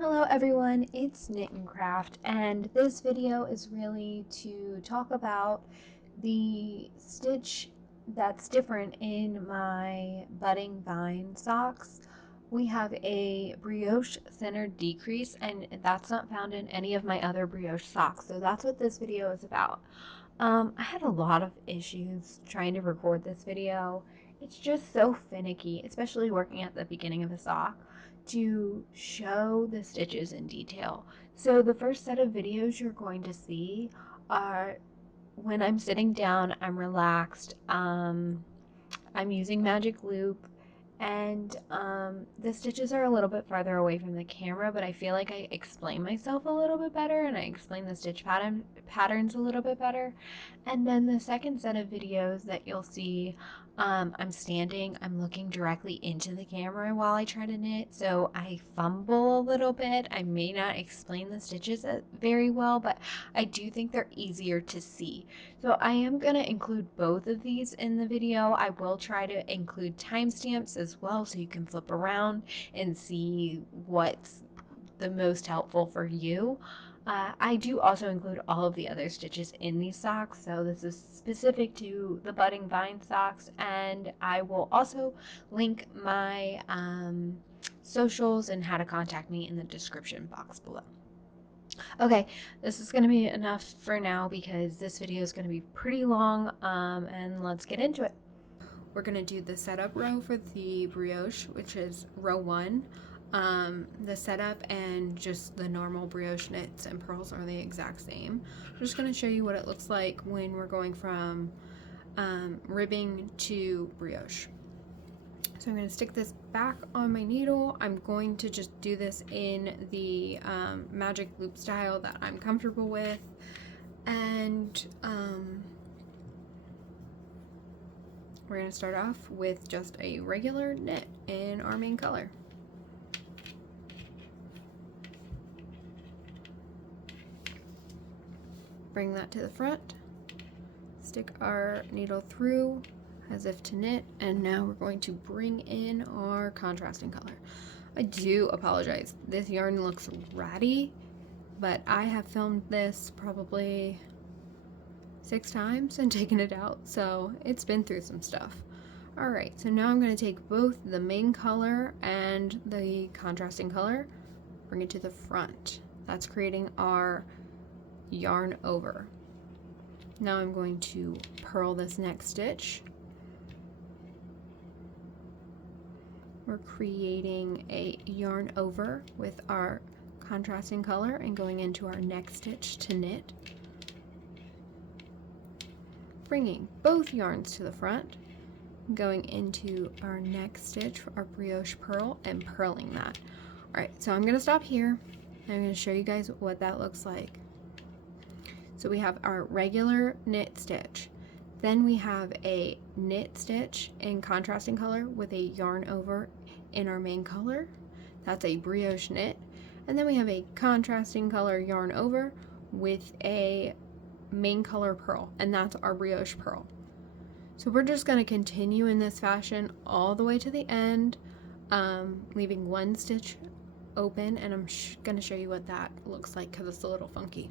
Hello everyone, it's Knit and Craft, and this video is really to talk about the stitch that's different in my budding vine socks. We have a brioche centered decrease, and that's not found in any of my other brioche socks, so that's what this video is about. I had a lot of issues trying to record this video. It's just so finicky, especially working at the beginning of a sock, to show the stitches in detail. So the first set of videos you're going to see are when I'm sitting down, I'm relaxed, I'm using magic loop, and the stitches are a little bit farther away from the camera, but I feel like I explain myself a little bit better and I explain the stitch patterns a little bit better. And then the second set of videos that you'll see, I'm standing, I'm looking directly into the camera while I try to knit, so I fumble a little bit. I may not explain the stitches very well, but I do think they're easier to see. So I am going to include both of these in the video. I will try to include timestamps as well so you can flip around and see what's the most helpful for you. I do also include all of the other stitches in these socks, so this is specific to the budding vine socks, and I will also link my socials and how to contact me in the description box below. Okay, this is going to be enough for now because this video is going to be pretty long, and let's get into it. We're going to do the setup row for the brioche, which is row 1. The setup and just the normal brioche knits and purls are the exact same. I'm just going to show you what it looks like when we're going from ribbing to brioche. So I'm going to stick this back on my needle. I'm going to just do this in the magic loop style that I'm comfortable with. And we're going to start off with just a regular knit in our main color. Bring that to the front, stick our needle through as if to knit, and now we're going to bring in our contrasting color. I do apologize, this yarn looks ratty, but I have filmed this probably 6 times and taken it out, so it's been through some stuff. Alright, so now I'm going to take both the main color and the contrasting color, bring it to the front. That's creating our yarn over. Now I'm going to purl this next stitch. We're creating a yarn over with our contrasting color and going into our next stitch to knit. Bringing both yarns to the front, going into our next stitch for our brioche purl and purling that. Alright, so I'm going to stop here and I'm going to show you guys what that looks like. So we have our regular knit stitch, then we have a knit stitch in contrasting color with a yarn over in our main color. That's a brioche knit. And then we have a contrasting color yarn over with a main color purl, and that's our brioche purl. So we're just going to continue in this fashion all the way to the end, leaving one stitch open, and I'm going to show you what that looks like because it's a little funky.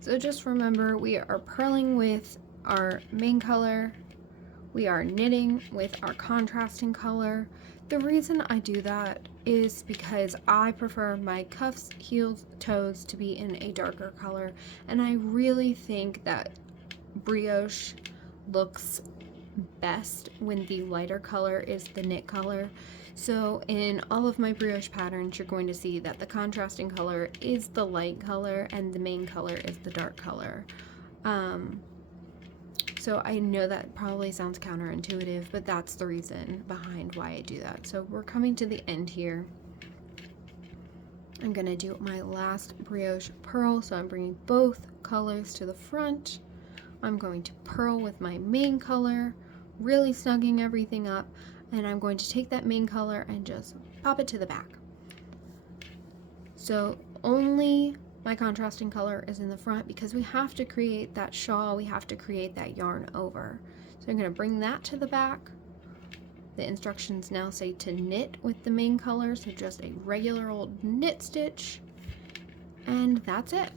So just remember, we are purling with our main color, we are knitting with our contrasting color. The reason I do that is because I prefer my cuffs, heels, toes to be in a darker color, and I really think that brioche looks best when the lighter color is the knit color. So in all of my brioche patterns, you're going to see that the contrasting color is the light color and the main color is the dark color. So I know that probably sounds counterintuitive, but that's the reason behind why I do that. So we're coming to the end here. I'm going to do my last brioche purl, so I'm bringing both colors to the front. I'm going to purl with my main color, really snugging everything up, and I'm going to take that main color and just pop it to the back. So only my contrasting color is in the front because we have to create that shawl, we have to create that yarn over. So I'm going to bring that to the back. The instructions now say to knit with the main color, so just a regular old knit stitch, and that's it.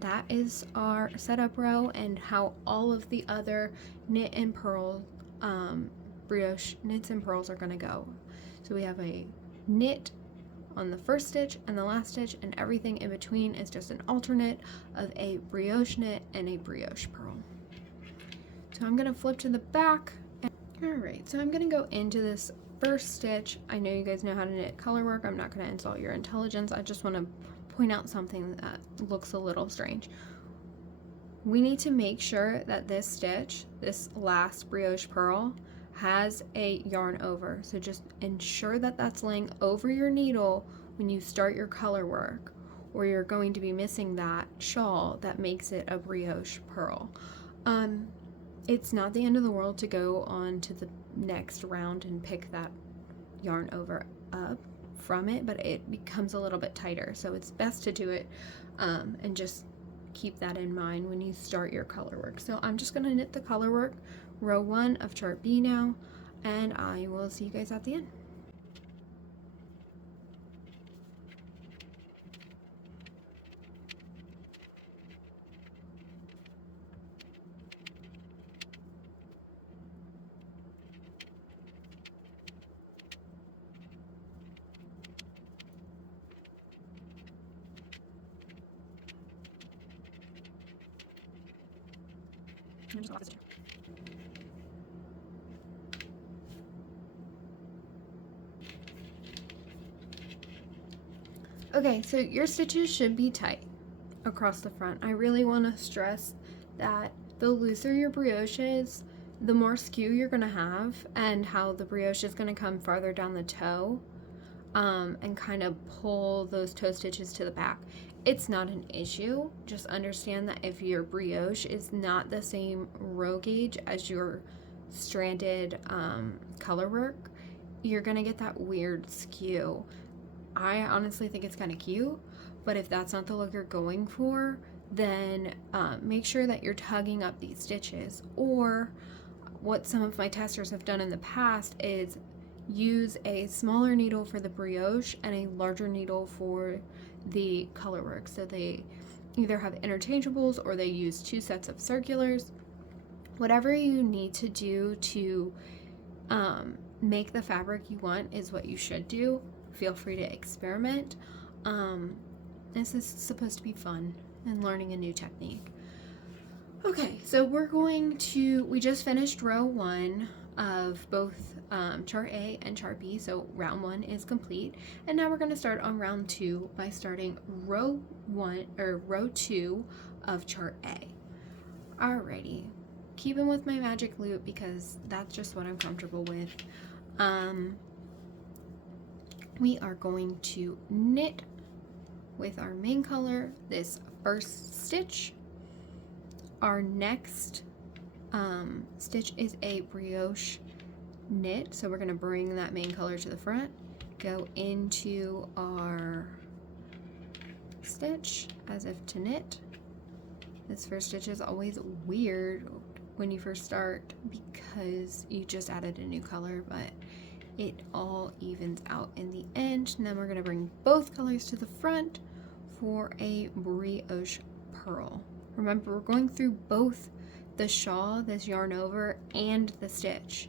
That is our setup row and how all of the other knit and purl brioche knits and purls are going to go. So we have a knit on the first stitch and the last stitch, and everything in between is just an alternate of a brioche knit and a brioche purl. So I'm going to flip to the back. Alright, so I'm going to go into this first stitch. I know you guys know how to knit color work. I'm not going to insult your intelligence. I just want to point out something that looks a little strange. We need to make sure that this stitch, this last brioche purl, has a yarn over. So just ensure that that's laying over your needle when you start your color work, or you're going to be missing that shawl that makes it a brioche purl. It's not the end of the world to go on to the next round and pick that yarn over up from it, but it becomes a little bit tighter, so it's best to do it and just keep that in mind when you start your color work. So I'm just going to knit the color work row 1 of chart B now, and I will see you guys at the end. Okay, so your stitches should be tight across the front. I really want to stress that the looser your brioche is, the more skew you're going to have, and how the brioche is going to come farther down the toe and kind of pull those toe stitches to the back. It's not an issue. Just understand that if your brioche is not the same row gauge as your stranded color work, you're going to get that weird skew. I honestly think it's kind of cute, but if that's not the look you're going for, then make sure that you're tugging up these stitches. Or what some of my testers have done in the past is use a smaller needle for the brioche and a larger needle for the color work. So they either have interchangeables or they use 2 sets of circulars. Whatever you need to do to make the fabric you want is what you should do. Feel free to experiment. This is supposed to be fun and learning a new technique. Okay, so we just finished row 1 of both chart A and chart B, so round 1 is complete, and now we're going to start on round 2 by starting row 2 of chart A. Alrighty, keeping with my magic loop because that's just what I'm comfortable with. We are going to knit with our main color this first stitch. Our next stitch is a brioche knit, so we're going to bring that main color to the front, go into our stitch as if to knit. This first stitch is always weird when you first start because you just added a new color, but it all evens out in the end. And then we're going to bring both colors to the front for a brioche purl. Remember, we're going through both the shawl, this yarn over, and the stitch.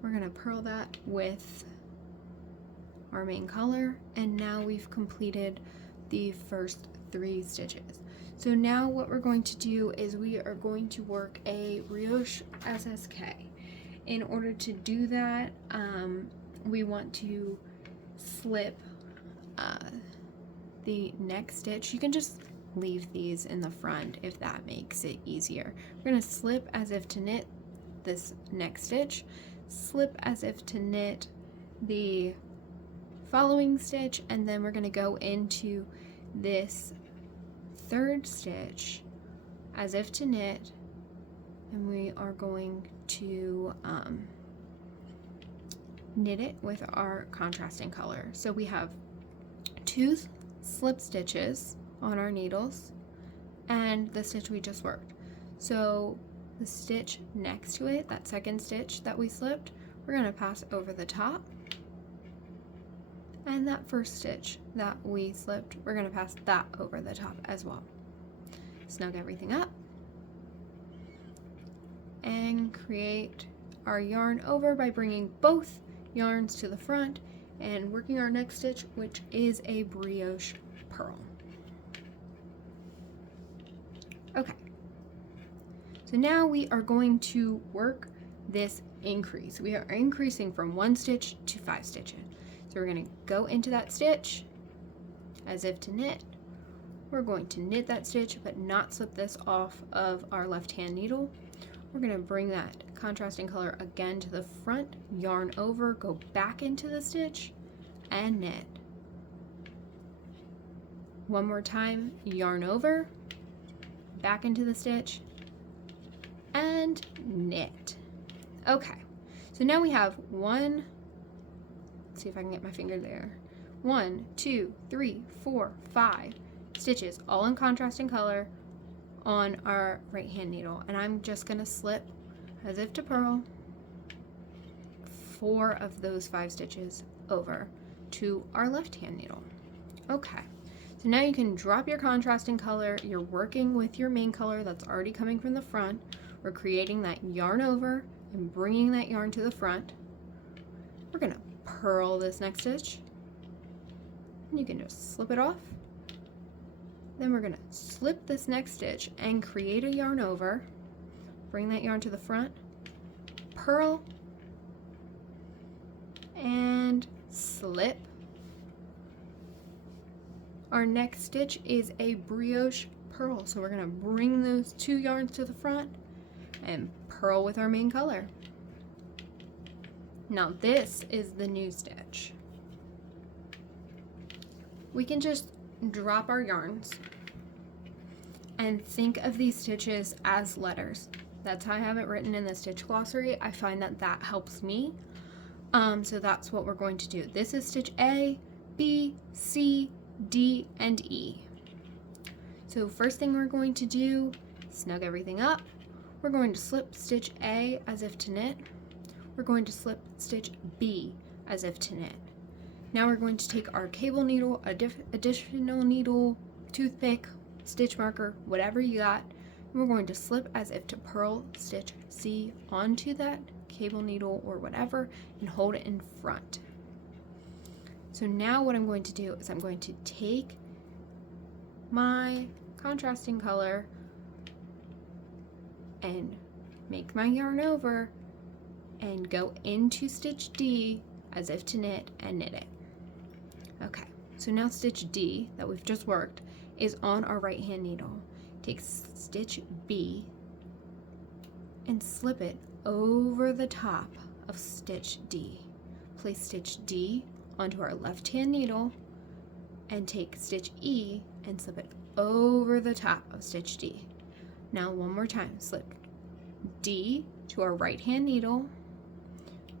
We're going to purl that with our main color, and now we've completed the first 3 stitches. So now what we're going to do is we are going to work a brioche SSK. In order to do that, we want to slip the next stitch. You can just leave these in the front if that makes it easier. We're going to slip as if to knit this next stitch, slip as if to knit the following stitch, and then we're going to go into this third stitch as if to knit, and we are going to knit it with our contrasting color. So we have 2 slip stitches on our needles and the stitch we just worked. So the stitch next to it, that second stitch that we slipped, we're going to pass over the top. And that first stitch that we slipped, we're going to pass that over the top as well. Snug everything up and create our yarn over by bringing both yarns to the front and working our next stitch, which is a brioche purl. Okay, so now we are going to work this increase. We are increasing from 1 stitch to 5 stitches. So we're going to go into that stitch as if to knit. We're going to knit that stitch but not slip this off of our left hand needle. We're going to bring that contrasting color again to the front, yarn over, go back into the stitch and knit. One more time, yarn over, back into the stitch and knit. Okay, so now we have one, let's see if I can get my finger there. 1, 2, 3, 4, 5 stitches, all in contrasting color on our right hand needle. And I'm just gonna slip as if to purl 4 of those 5 stitches over to our left hand needle. Okay, so now you can drop your contrasting color. You're working with your main color that's already coming from the front. We're creating that yarn over and bringing that yarn to the front. We're gonna purl this next stitch. And you can just slip it off. Then we're gonna slip this next stitch and create a yarn over. Bring that yarn to the front, purl, and slip. Our next stitch is a brioche purl. So we're gonna bring those 2 yarns to the front and purl with our main color. Now this is the new stitch. We can just drop our yarns and think of these stitches as letters. That's how I have it written in the stitch glossary. I find that that helps me. So that's what we're going to do. This is stitch A, B, C, D, and E. So first thing we're going to do, snug everything up. We're going to slip stitch A as if to knit. We're going to slip stitch B as if to knit. Now we're going to take our cable needle, additional needle, toothpick, stitch marker, whatever you got, and we're going to slip as if to purl stitch C onto that cable needle or whatever and hold it in front. So now what I'm going to do is I'm going to take my contrasting color and make my yarn over and go into stitch D as if to knit and knit it. Okay, so now stitch D that we've just worked is on our right hand needle. Take stitch B and slip it over the top of stitch D. Place stitch D onto our left hand needle and take stitch E and slip it over the top of stitch D. Now one more time, slip D to our right hand needle,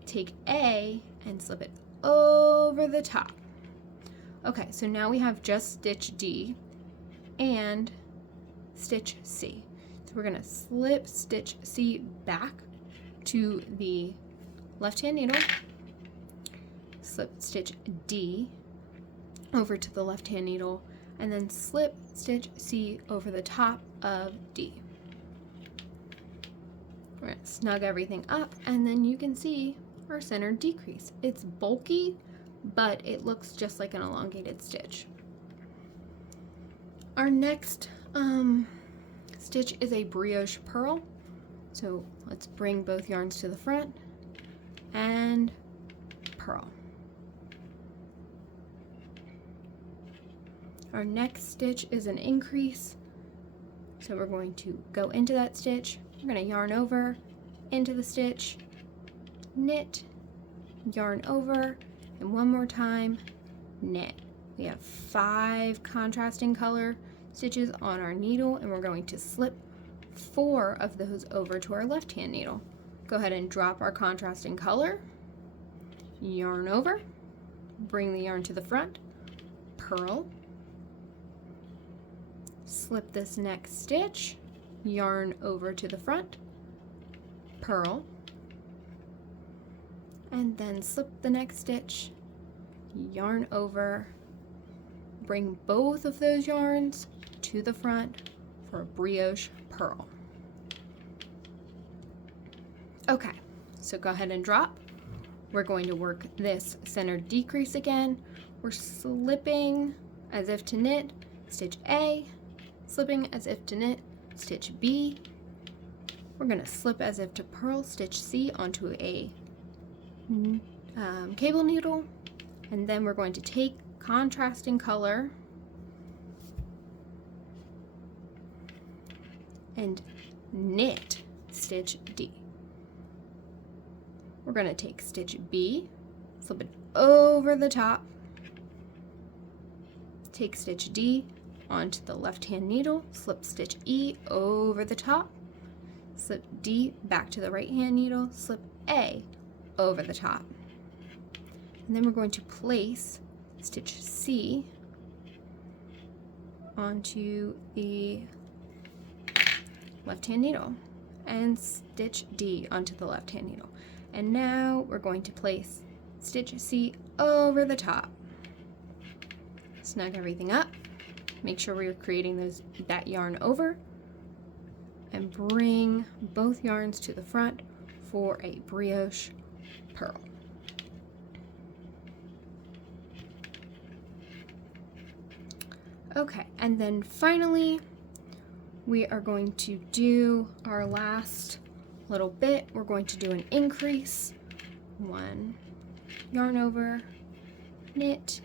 take A and slip it over the top. Okay, so now we have just stitch D and stitch C. So we're gonna slip stitch C back to the left hand needle, slip stitch D over to the left hand needle, and then slip stitch C over the top of D. We're gonna snug everything up, and then you can see our center decrease. It's bulky, but it looks just like an elongated stitch. Our next stitch is a brioche purl. So let's bring both yarns to the front and purl. Our next stitch is an increase. So we're going to go into that stitch. We're going to yarn over into the stitch, knit, yarn over, and one more time, knit. We have 5 contrasting color stitches on our needle, and we're going to slip 4 of those over to our left hand needle. Go ahead and drop our contrasting color yarn over, bring the yarn to the front, purl, slip this next stitch, yarn over to the front, purl, and then slip the next stitch, yarn over, bring both of those yarns to the front for a brioche purl. Okay, so go ahead and drop. We're going to work this center decrease again. We're slipping as if to knit, stitch A, slipping as if to knit, stitch B. We're going to slip as if to purl, stitch C onto a cable needle, and then we're going to take contrasting color and knit stitch D. We're going to take stitch B, slip it over the top, take stitch D onto the left hand needle, slip stitch E over the top, slip D back to the right hand needle, slip A over the top. And then we're going to place stitch C onto the left hand needle and stitch D onto the left hand needle. And now we're going to place stitch C over the top. Snug everything up. Make sure we're creating that yarn over, and bring both yarns to the front for a brioche purl. Okay, and then finally we are going to do our last little bit. We're going to do an increase. 1, yarn over, knit,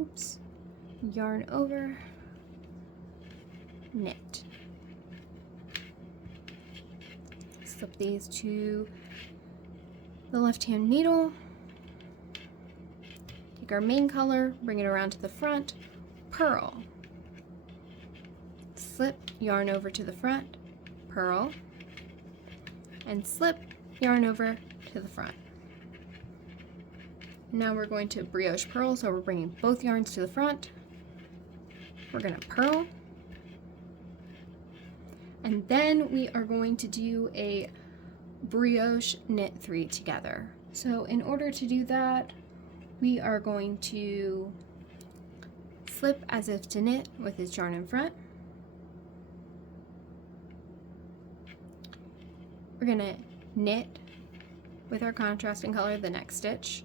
oops, yarn over, knit. Slip these to the left hand needle, take our main color, bring it around to the front, purl, slip, yarn over to the front, purl, and slip, yarn over to the front. Now we're going to brioche purl, so we're bringing both yarns to the front. We're going to purl, and then we are going to do a brioche knit 3 together. So in order to do that, we are going to slip as if to knit with this yarn in front. We're going to knit with our contrasting color the next stitch.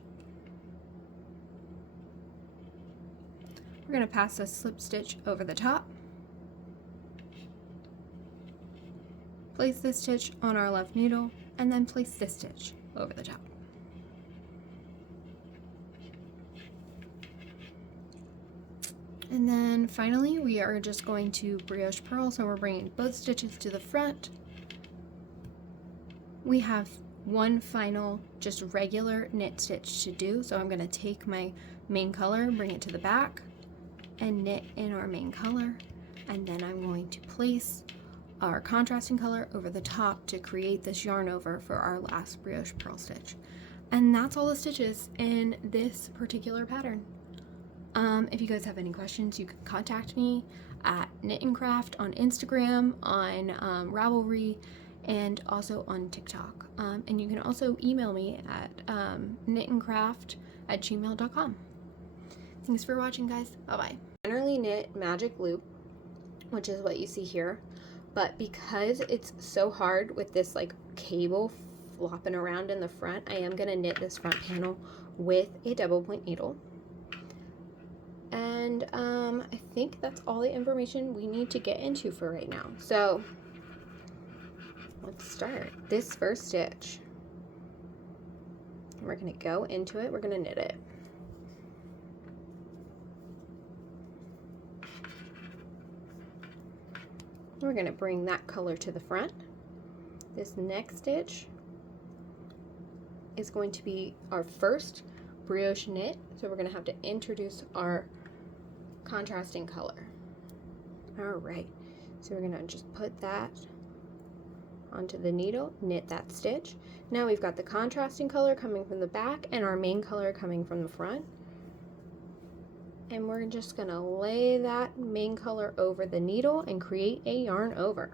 We're going to pass a slip stitch over the top. Place this stitch on our left needle, and then place this stitch over the top. And then finally, we are just going to brioche purl, so we're bringing both stitches to the front. We have one final just regular knit stitch to do, so I'm going to take my main color, bring it to the back, and knit in our main color, and then I'm going to place our contrasting color over the top to create this yarn over for our last brioche purl stitch. And that's all the stitches in this particular pattern. If you guys have any questions, you can contact me at Knit and Craft on Instagram, on Ravelry, and also on TikTok. And you can also email me at knitandcraft@gmail.com. Thanks for watching, guys. Bye-bye. Generally knit magic loop, which is what you see here, but because it's so hard with this like cable flopping around in the front, I am going to knit this front panel with a double point needle. And I think that's all the information we need to get into for right now. So let's start this first stitch. We're going to go into it. We're going to knit it. We're going to bring that color to the front. This next stitch is going to be our first brioche knit, so we're going to have to introduce our contrasting color. All right, so we're going to just put that onto the needle, knit that stitch. Now we've got the contrasting color coming from the back and our main color coming from the front. And we're just gonna lay that main color over the needle and create a yarn over.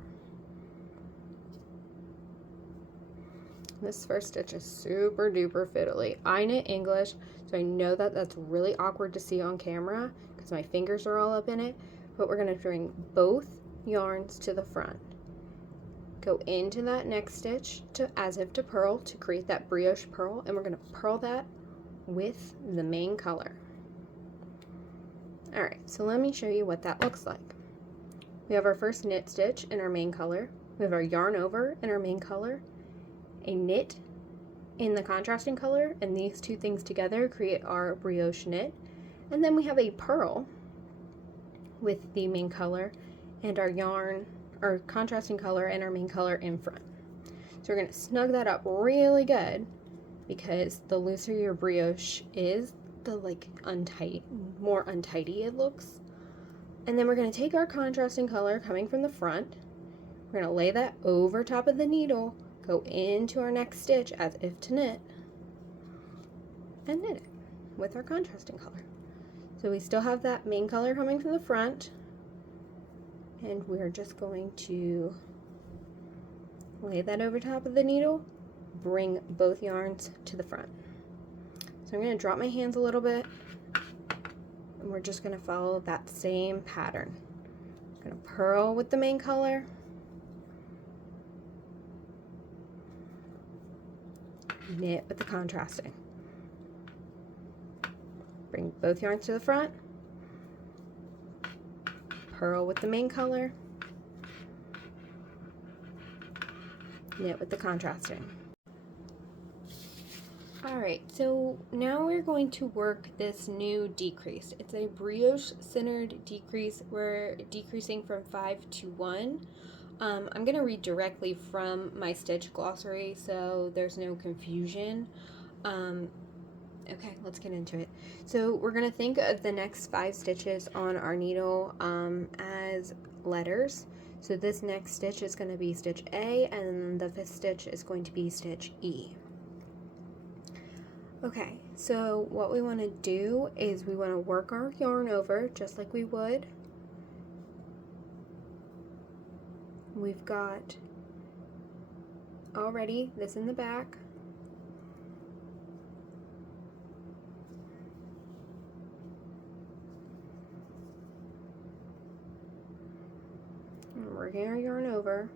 This first stitch is super duper fiddly. I knit English, so I know that that's really awkward to see on camera because my fingers are all up in it, but we're gonna bring both yarns to the front. Go into that next stitch to as if to purl to create that brioche purl, and we're gonna purl that with the main color. All right, so let me show you what that looks like. We have our first knit stitch in our main color. We have our yarn over in our main color, a knit in the contrasting color, and these two things together create our brioche knit. And then we have a purl with the main color and our yarn, our contrasting color and our main color in front. So we're going to snug that up really good because the looser your brioche is, the more untidy it looks. And then we're going to take our contrasting color coming from the front. We're going to lay that over top of the needle, go into our next stitch as if to knit, and knit it with our contrasting color. So we still have that main color coming from the front, and we're just going to lay that over top of the needle, bring both yarns to the front. So I'm going to drop my hands a little bit, and we're just going to follow that same pattern. I'm going to purl with the main color, knit with the contrasting. Bring both yarns to the front, purl with the main color, knit with the contrasting. Alright, so now we're going to work this new decrease. It's a brioche centered decrease. We're decreasing from 5 to 1. I'm going to read directly from my stitch glossary so there's no confusion. Okay, let's get into it. So we're going to think of the next 5 stitches on our needle as letters. So this next stitch is going to be stitch A, and the 5th stitch is going to be stitch E. Okay, so what we want to do is we want to work our yarn over just like we would. We've got already this in the back. And working our yarn over.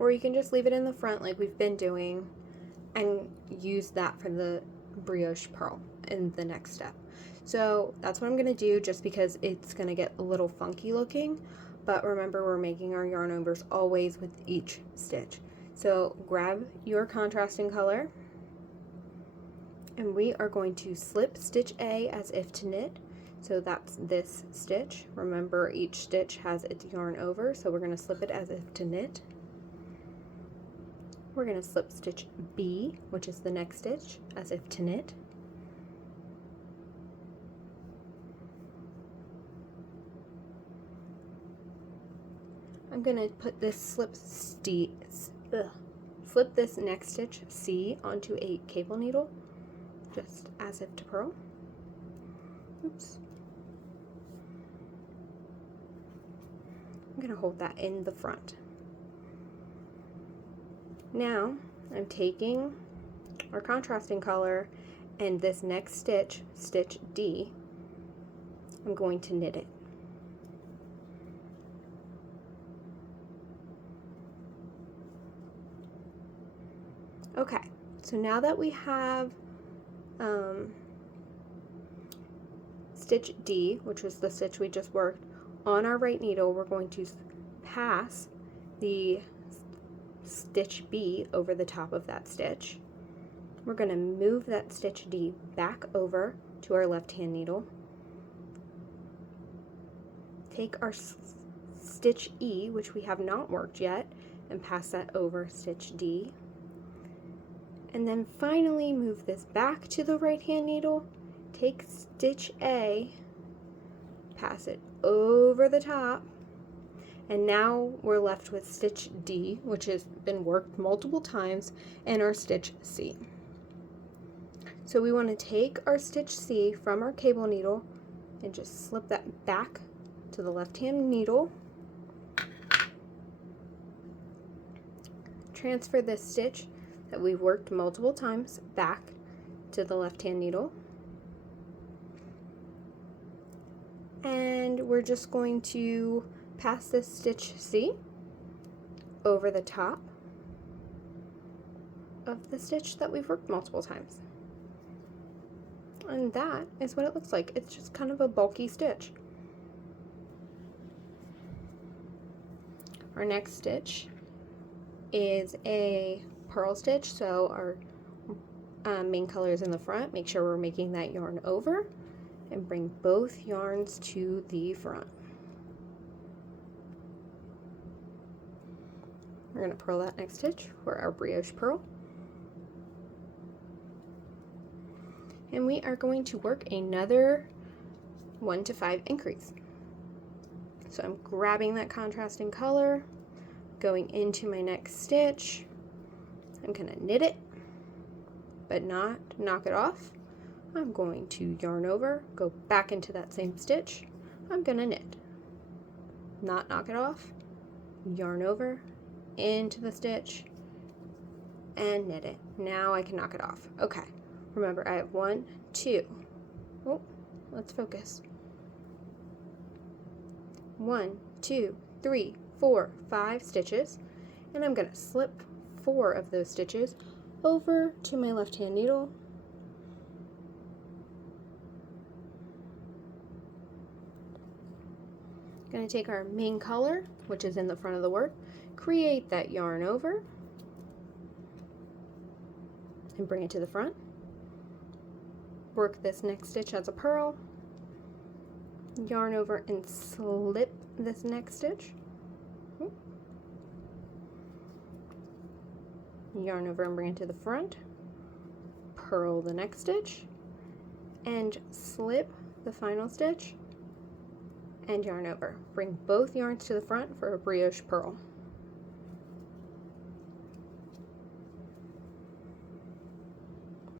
Or you can just leave it in the front like we've been doing and use that for the brioche purl in the next step. So that's what I'm going to do just because it's going to get a little funky looking, but remember we're making our yarn overs always with each stitch. So grab your contrasting color and we are going to slip stitch A as if to knit. So that's this stitch. Remember each stitch has its yarn over, so we're going to slip it as if to knit. We're going to slip stitch B, which is the next stitch, as if to knit. I'm going to put this slip this next stitch C onto a cable needle, just as if to purl. Oops. I'm going to hold that in the front. Now I'm taking our contrasting color and this next stitch, stitch D, I'm going to knit it. Okay, so now that we have stitch D, which was the stitch we just worked, on our right needle, we're going to pass the stitch B over the top of that stitch. We're going to move that stitch D back over to our left hand needle. Take our stitch E, which we have not worked yet, and pass that over stitch D. And then finally move this back to the right hand needle, take stitch A, pass it over the top. And now we're left with stitch D, which has been worked multiple times, and our stitch C. So we want to take our stitch C from our cable needle and just slip that back to the left-hand needle. Transfer this stitch that we've worked multiple times back to the left-hand needle. And we're just going to pass this stitch C over the top of the stitch that we've worked multiple times. And that is what it looks like. It's just kind of a bulky stitch. Our next stitch is a purl stitch, so our main color is in the front. Make sure we're making that yarn over and bring both yarns to the front. We're going to purl that next stitch for our brioche purl. And we are going to work another 1 to 5 increase. So I'm grabbing that contrasting color, going into my next stitch. I'm going to knit it, but not knock it off. I'm going to yarn over, go back into that same stitch. I'm going to knit, not knock it off, yarn over, into the stitch, and knit it. Now I can knock it off. Okay. Remember, I have 1, 2. Oh, let's focus. 1, 2, 3, 4, 5 stitches, and I'm going to slip 4 of those stitches over to my left-hand needle. Going to take our main color, which is in the front of the work, create that yarn over, and bring it to the front. Work this next stitch as a purl, yarn over and slip this next stitch, yarn over and bring it to the front, purl the next stitch, and slip the final stitch, and yarn over. Bring both yarns to the front for a brioche purl.